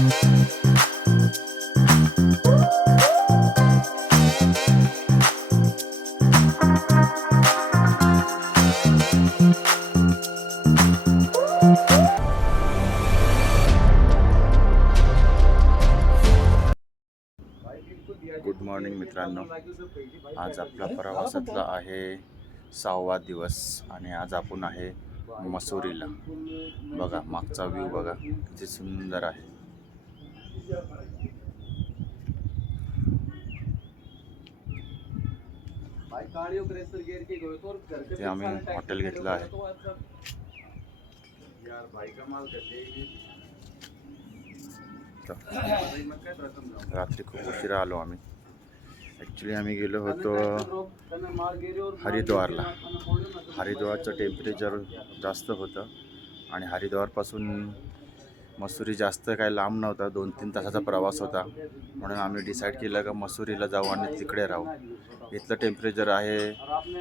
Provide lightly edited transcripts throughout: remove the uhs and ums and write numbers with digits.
Good morning मित्रांनो, आज आपला प्रवासातला आहे 6वा दिवस आणि आज आपण आहे मसुरीला. बघा मागचा व्ह्यू बघा किती सुंदर आहे. इथे आम्ही हॉटेल घेतलं आहे. रात्री खूप उशिरा आलो आम्ही. ॲक्च्युली आम्ही गेलो होतो हरिद्वारला. हरिद्वारचं टेम्परेचर जास्त होतं आणि हरिद्वारपासून मसुरी जास्त काय लांब नव्हता, 2-3 तासाचा प्रवास होता. म्हणून आम्ही डिसाईड केलं का मसुरीला जाऊ आणि तिकडे राहू. इथलं टेम्परेचर आहे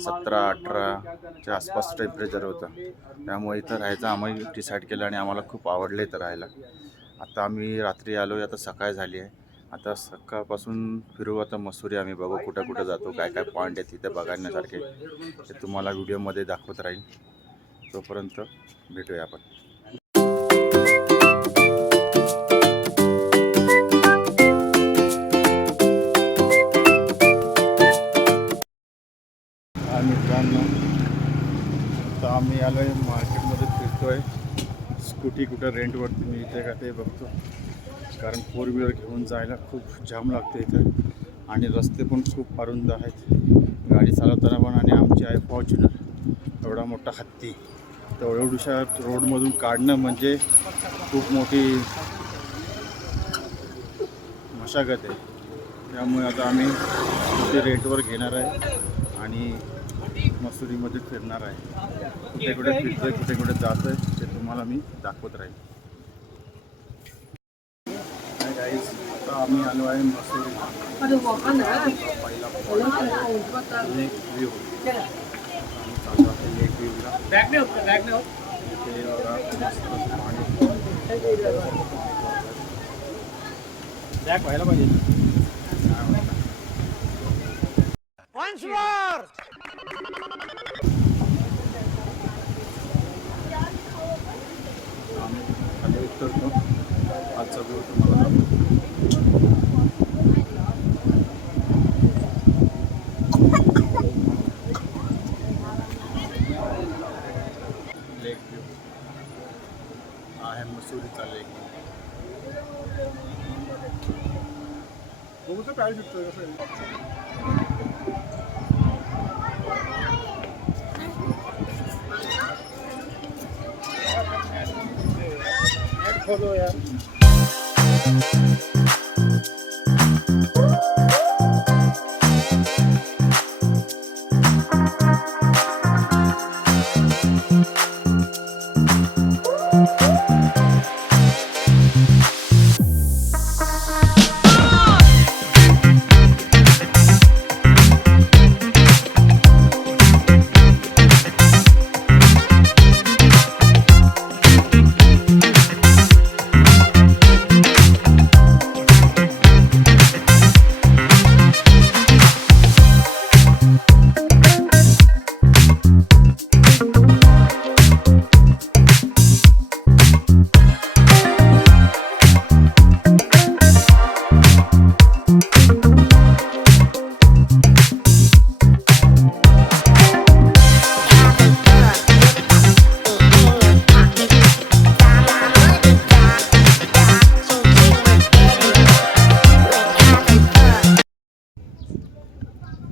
17-18च्या आसपास टेम्परेचर होतं, त्यामुळे इथं राहायचं आम्ही डिसाईड केलं आणि आम्हाला खूप आवडलं इथं राहायला. आता आम्ही रात्री आलो, आता सकाळ झाली आहे. आता सकाळपासून फिरू. आता मसुरी आम्ही बघू कुठं कुठं जातो, काय काय पॉईंट आहेत तिथे बघण्यासारखे, ते तुम्हाला व्हिडिओमध्ये दाखवत राहील. तोपर्यंत भेटूया आपण. मित्रांनो, आता आम्ही आलो आहे मार्केटमध्ये, फिरतो आहे. स्कूटी कुठं रेंटवरती मिळते का ते बघतो, कारण 4 व्हीलर घेऊन जायला खूप जाम लागते इथं आणि रस्ते पण खूप अरुंद आहेत गाडी चालवताना पण. आणि आमची आहे फॉर्च्युनर, एवढा मोठा हत्ती, तर एवढ्या रोडमधून काढणं म्हणजे खूप मोठी मशागत आहे. त्यामुळे आता आम्ही स्कूटी रेंटवर घेणार आहे आणि मसुरीमध्ये फिरणार आहे. कुठे कुठे फिरतो आहे, कुठे कुठे जातो आहे, ते तुम्हाला मी दाखवत राहील. गाईज, आता आम्ही आलो आहे मसुरी. पहिला लेक व्ह्यू. लेक व्ह्यूला व्हायला पाहिजे. आजचा व्ह्यू तुम्हाला लेक व्ह्यू आहे, मसुरीचा लेक. बघू तर काय शकतो कसं खोलो यार.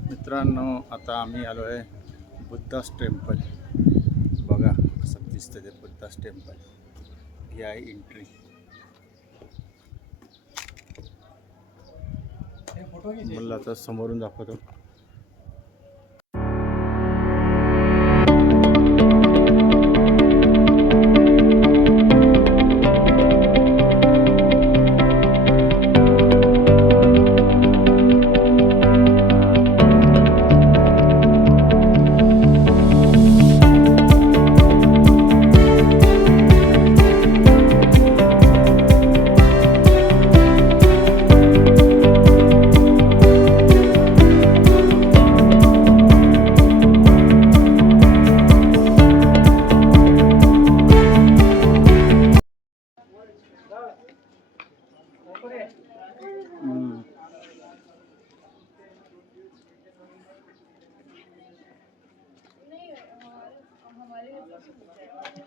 मित्रांनो, आता आम्ही आलो आहे बुद्धास टेम्पल. बघा कसं दिसतं ते बुद्धास टेम्पल. ही आहे एंट्री. मला आता समोरून दाखवतो.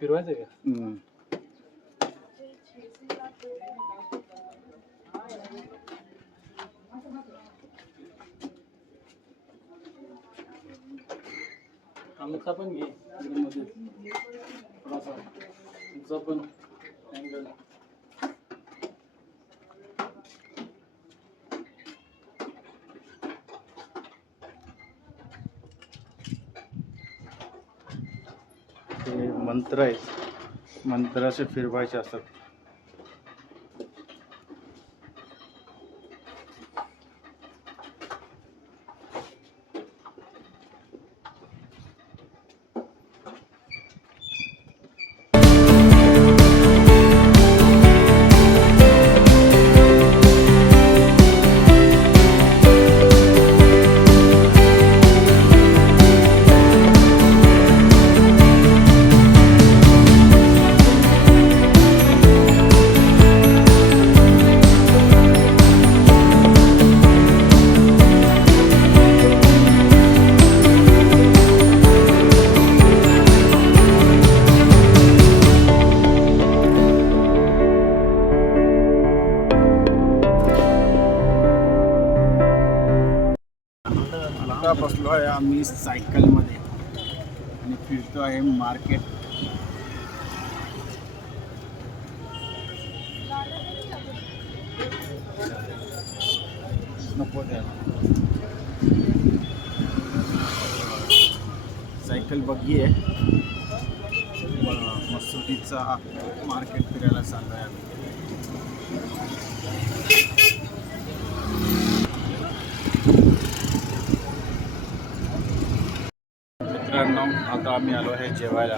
फिरवायचं का? आमचा पण घे मध्ये थोडासा तुमचा पण अँगल. ते मंत्र आहेत, मंत्राचे फिरवायचे असतात. आता बसलो आहे आम्ही सायकलमध्ये आणि फिरतो आहे मार्केट. नको द्यायला सायकल बघी आहे. मसुदीचा मार्केट फिरायला चाललो आहे आम्ही. मित्रांनो, आता आम्ही आलो आहे जेवायला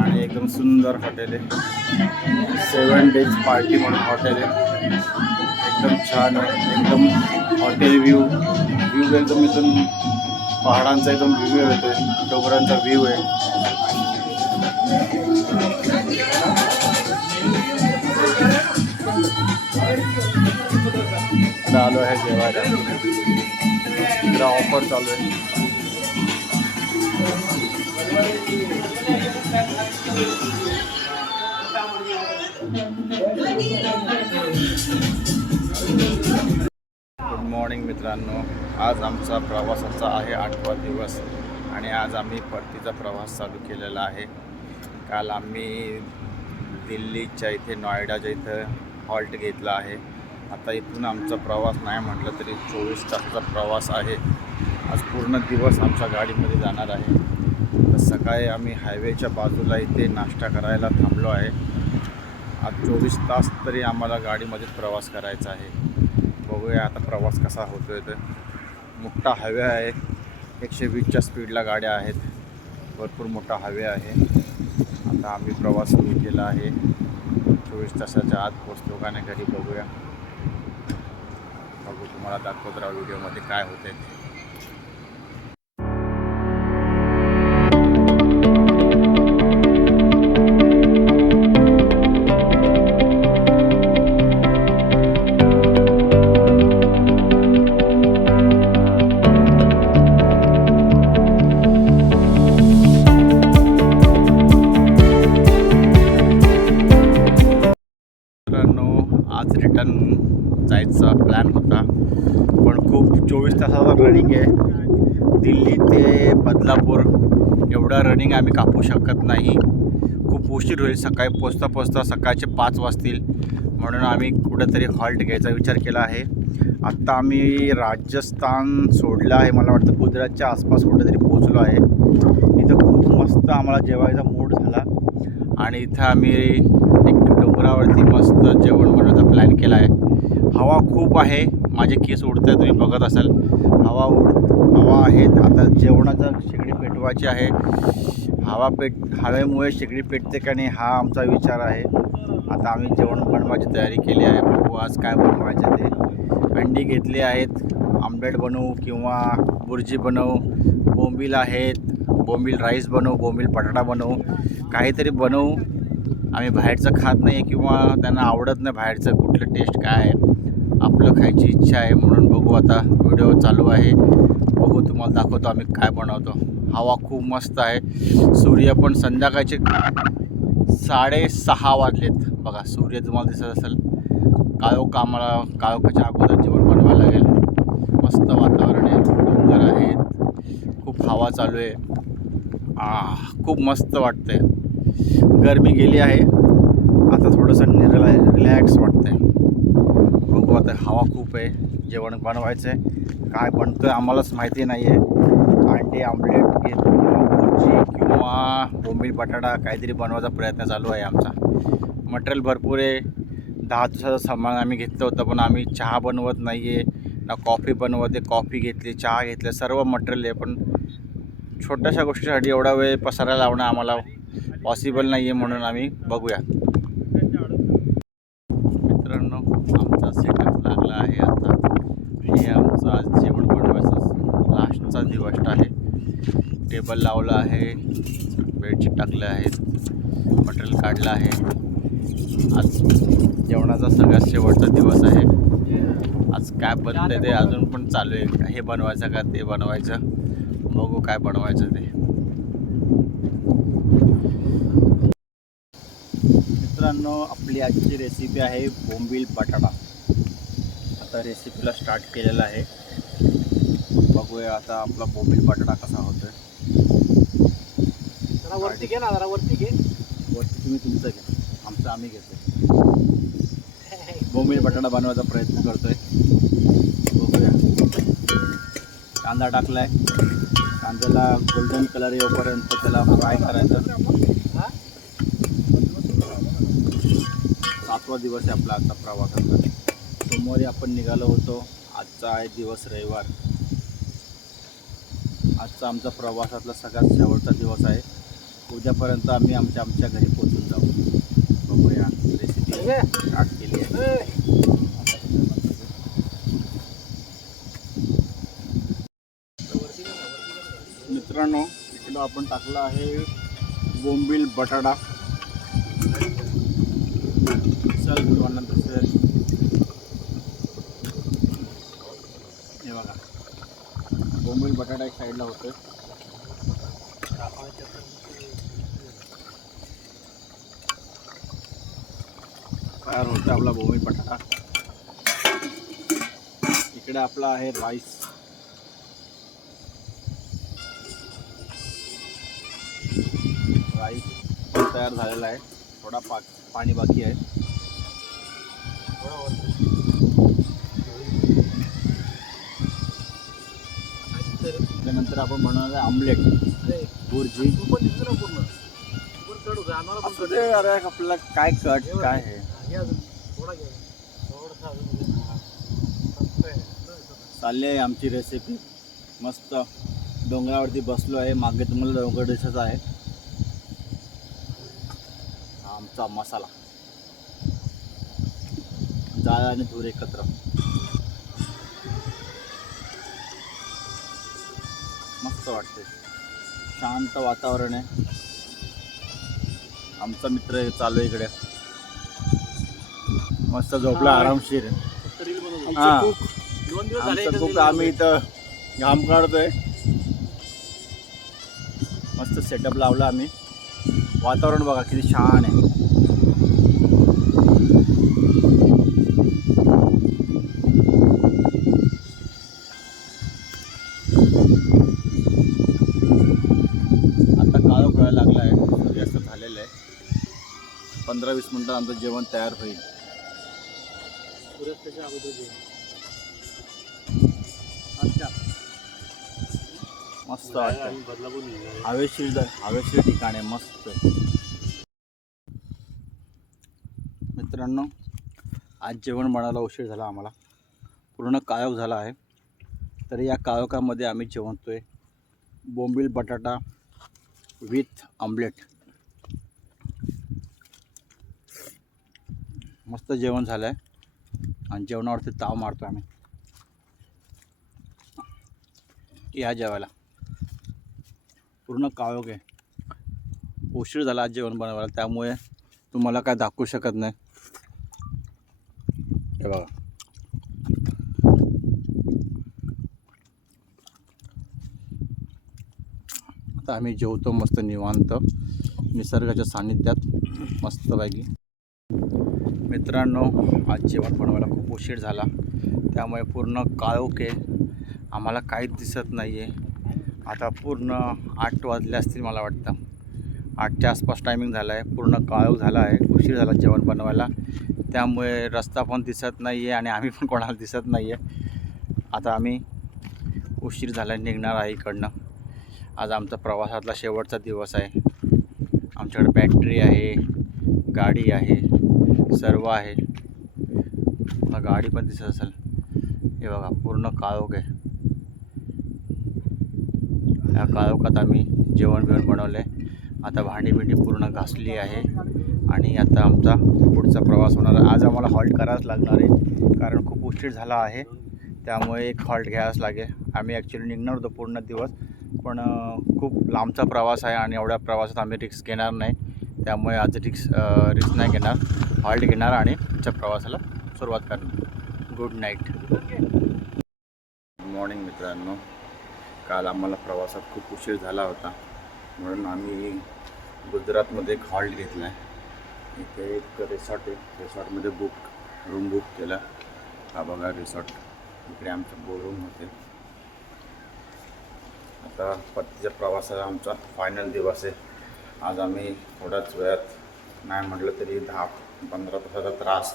आणि एकदम सुंदर हॉटेल आहे. 7 days पार्टी म्हणून हॉटेल आहे. एकदम छान आहे. एकदम हॉटेल व्ह्यू एकदम इथून पहाडांचा एकदम व्ह्यू येतो, डोंगरांचा व्ह्यू आहे. आता आलो आहे जेवायला. इकडं ऑफर चालू आहे. गुड मॉर्निंग मित्रांनो, आज आमचा प्रवासाचा आहे 8वा दिवस आणि आज आम्ही परतीचा प्रवास चालू केलेला आहे. काल आम्ही दिल्लीच्या इथे नोएडाच्या इथं हॉल्ट घेतला आहे. आता इथून आमचा प्रवास नाही म्हटलं तरी 24 तासाचा प्रवास आहे. आज पूर्ण दिवस आमच्या गाडीमध्ये जाणार आहे. तर सकाळी आम्ही हायवेच्या बाजूला इथे नाश्ता करायला थांबलो आहे. आज 24 तास तरी आम्हाला गाडीमध्ये प्रवास करायचा आहे. बघूया आता प्रवास कसा होतो आहे. तर मोठा हायवे आहे, 120च्या स्पीडला गाड्या आहेत. भरपूर मोठा हायवे आहे. आता आम्ही प्रवास सुरू केला आहे. 24 तासाच्या आत पोचतो का नाही घरी बघूया. बघू, तुम्हाला दाखवत राहा व्हिडिओमध्ये काय होते ते. आज रिटर्न जायचा प्लॅन होता, पण खूप 24 तासाचा रनिंग आहे. दिल्ली ते बदलापूर एवढा रनिंग आम्ही कापू शकत नाही. खूप उशीर होईल. सकाळी पोचता सकाळचे 5 वाजतील. म्हणून आम्ही कुठंतरी हॉल्ट घ्यायचा विचार केला आहे. आत्ता आम्ही राजस्थान सोडलं आहे. मला वाटतं गुजरातच्या आसपास कुठेतरी पोचलो आहे. इथं खूप मस्त आम्हाला जेवायचा मूड झाला आणि इथं आम्ही एक डोंगरावरती मस्त जेवण बनवायचा प्लॅन केला आहे. हवा खूप आहे, माझे केस उडत आहे, तुम्ही बघत असाल. हवा आहेत. आता जेवणाचा शेगडी पेटवायची आहे. हवेमुळे शेगडी पेटते का नाही हा आमचा विचार आहे. आता आम्ही जेवण बनवायची तयारी केली आहे. बघू आज काय बनवायचं ते. अंडी घेतली आहेत, आमलेट बनवू किंवा बुर्जी बनवू. बोंबील आहेत, बोंबील राईस बनवू, बोंबील बटाटा बनवू, काहीतरी बनवू. आम्ही बाहेरचं खात नाही किंवा त्यांना आवडत नाही बाहेरचं कुठलं टेस्ट काय आहे. आपलं खायची इच्छा आहे, म्हणून बघू आता. व्हिडिओ चालू आहे, बघू तुम्हाला दाखवतो आम्ही काय बनवतो. हवा खूप मस्त आहे. सूर्य पण संध्याकाळचे 6:30 वाजलेत बघा. सूर्य तुम्हाला दिसत असेल. काळोखाच्या अगोदर जेवण बनवायला लागेल. मस्त वातावरण आहे, डोंगर आहेत, खूप हवा चालू आहे. खूप मस्त वाटतंय. गरमी गेली आहे, आता थोडंसं रिलॅक्स वाटतंय. बघू आता. हवा खूप आहे, जेवण बनवायचं आहे. काय बनतं आहे आम्हालाच माहिती नाही आहे. अंडे आमलेट भुर्जी किंवा बोंबील बटाटा काहीतरी बनवायचा प्रयत्न चालू आहे आमचा. मटेरियल भरपूर आहे. 10 दिवसाचं सामान आम्ही घेतलं होतं, पण आम्ही चहा बनवत नाही आहे ना कॉफी बनवते. कॉफी घेतली, चहा घेतलं, सर्व मटेरियल आहे. पण छोट्याशा गोष्टीसाठी एवढा वेळ पसारा लावणं आम्हाला पॉसिबल नाही आहे, म्हणून आम्ही बघूया. मित्रांनो, आमचा सेटअप लागला आहे आता. हे आमचं आज जेवण बनवायचं लास्टचा दिवस आहे. टेबल लावला आहे, बेडशीट टाकले आहेत, मटेरियल काढलं आहे. आज जेवणाचा सगळ्यात शेवटचा दिवस आहे. आज काय बनतं ते अजून पण चालू आहे. हे बनवायचं का ते बनवायचं, बघू काय बनवायचं ते. मित्रांनो, आपली आजची रेसिपी आहे बोंबील बटाटा. आता रेसिपीला स्टार्ट केलेलं आहे. बघूया आता आपला बोंबील बटाटा कसा होतोय. जरा वरती घे ना, जरा वरती घे. वरती तुम्ही तुमचं घ्या, आमचं आम्ही घेतो. बोंबील बटाटा बनवायचा प्रयत्न करतोय. बघूया. कांदा टाकलाय, कांद्याला गोल्डन कलर येऊपर्यंत त्याला फ्राय करायचं. 7वा दिवस आहे आपला आजचा प्रवासाचा. सोमवारी आपण निघालो होतो. आजचा आहे दिवस रविवार. आजचा आमचा प्रवासातला सगळ्यात शेवटचा दिवस आहे. उद्यापर्यंत आम्ही आमच्या घरी पोहोचून जाऊ. बघूया. रेसिपी स्टार्ट केली आहे. मित्रांनो, इकडं आपण टाकला आहे बोंबील बटाटा. चल नंतर सर, हे बघा बोंबील बटाटा एक साईडला होतोय. तयार होतं आपला बोंबील बटाटा. इकडे आपला आहे राईस. राईस तयार झालेला आहे. थोडा पाणी बाकी आहे. त्यानंतर आपण बनवणार आहे आमलेट, भुर्जी. असं ते अरे आपल्याला काय कट काय आहे. चालली आहे आमची रेसिपी. मस्त डोंगरावरती बसलो आहे. मागे तुम्हाला डोंगर दिसत आहे. आमचा मसाला, जाळ आणि धूर एकत्र. मस्त वाटते, शांत वातावरण आहे. आमचा मित्र चालू आहे इकडे, मस्त झोपला आरामशीर. हां, आमचं खूप आम्ही इथं घाम काढतोय. मस्त सेटअप लावला आम्ही. वातावरण बघा किती छान आहे. आता काळोख व्हायला लागला आहे, सूर्यास्त झालेलं आहे. 15-20 मिनिटात आमचं जेवण तयार होईल. सूर्यास्ताच्या अगोदर जेवण. मस्त वाटतं. हवेशीर ठिकाण आहे मस्त. मित्रांनो, आज जेवण बनायला उशीर झाला आम्हाला. पूर्ण काळोख झाला आहे. तरी या काळोखामध्ये आम्ही जेवतोय बोंबील बटाटा विथ आमलेट. मस्त जेवण झालं आहे आणि जेवणावरती ताव मारतो आम्ही. या जेवायला. पूर्ण काळोख आहे. उशीर झाला आज जेवण बनवायला, त्यामुळे तुम्हाला काय दाखवू शकत नाही. हे बघा आता आम्ही जेवतो मस्त निवांत निसर्गाच्या सानिध्यात मस्तपैकी. मित्रांनो, आज जेवण बनवायला खूप उशीर झाला, त्यामुळे पूर्ण काळोख आहे, आम्हाला काहीच दिसत नाही आहे. आता पूर्ण 8 वाजले असतील मला वाटतं. 8च्या आसपास टायमिंग झाला आहे. पूर्ण काळोख झाला आहे, उशीर झाला जेवण बनवायला, त्यामुळे रस्ता पण दिसत नाही आहे आणि आम्ही पण कोणाला दिसत नाही आहे. आता आम्ही उशीर झाला निघणार आहे इकडनं. आज आमचा प्रवासातला शेवटचा दिवस आहे. आमच्याकडे बॅटरी आहे, गाडी आहे, सर्व आहे. मला गाडी पण दिसत असेल. हे बघा पूर्ण काळोख आहे. या काळोखात आम्ही जेवण बनवलं आहे. आता भांडी पूर्ण घासली आहे आणि आता आमचा पुढचा प्रवास होणार आहे. आज आम्हाला हॉल्ट करावंच लागणार आहे कारण खूप उशीर झाला आहे, त्यामुळे एक हॉल्ट घ्यावाच लागेल. आम्ही ॲक्च्युली निघणार होतो पूर्ण दिवस, पण खूप लांबचा प्रवास आहे आणि एवढ्या प्रवासात आम्ही रिस्क घेणार नाही, त्यामुळे आज रिस्क नाही घेणार, हॉल्ट घेणार आणि आमच्या प्रवासाला सुरुवात करणार. Good night. गुड मॉर्निंग मित्रांनो. काल आम्हाला प्रवासात खूप उशीर झाला होता, म्हणून आम्ही गुजरातमध्ये एक हॉल्ट घेतला आहे. इथे एक रिसॉर्ट आहे, रिसॉर्टमध्ये रूम बुक केला. हा बघा रिसॉर्ट, इकडे आमचं रूम होते. आता परतीच्या प्रवासाचा आमचा फायनल दिवस आहे. आज आम्ही थोड्याच वेळात, नाही म्हटलं तरी 10-15 तासाचा त्रास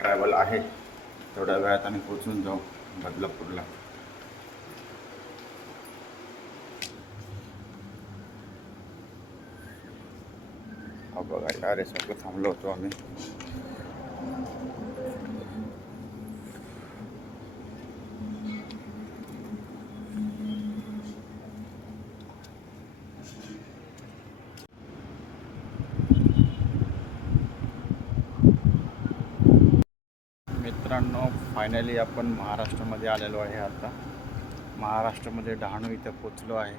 ट्रॅव्हल आहे. थोड्या वेळात आम्ही पोचून जाऊ बदलापूरला. हा बघा, या रिसॉर्टला थांबलो होतो आम्ही. मित्रांनो, फायनली आपण महाराष्ट्रामध्ये आलेलो आहे. आता महाराष्ट्रामध्ये डहाणू इथं पोचलो आहे.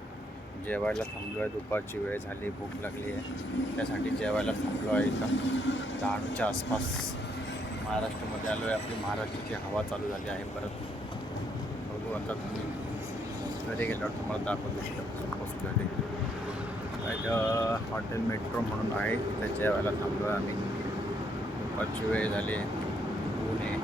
जेवायला थांबलो आहे, दुपारची वेळ झाली, भूक लागली आहे, त्यासाठी जेवायला थांबलो आहे. इथं डहाणूच्या आसपास महाराष्ट्रामध्ये आलो आहे. आपली महाराष्ट्राची हवा चालू झाली आहे परत. बघू आता, तुम्ही घरी गेल्यावर तुम्हाला दाखवतो इथं पोचलो आहे. हॉटेल मेट्रो म्हणून आहे, तिथं जेवायला थांबलो आहे आम्ही. दुपारची वेळ झाली आहे, ऊन आहे.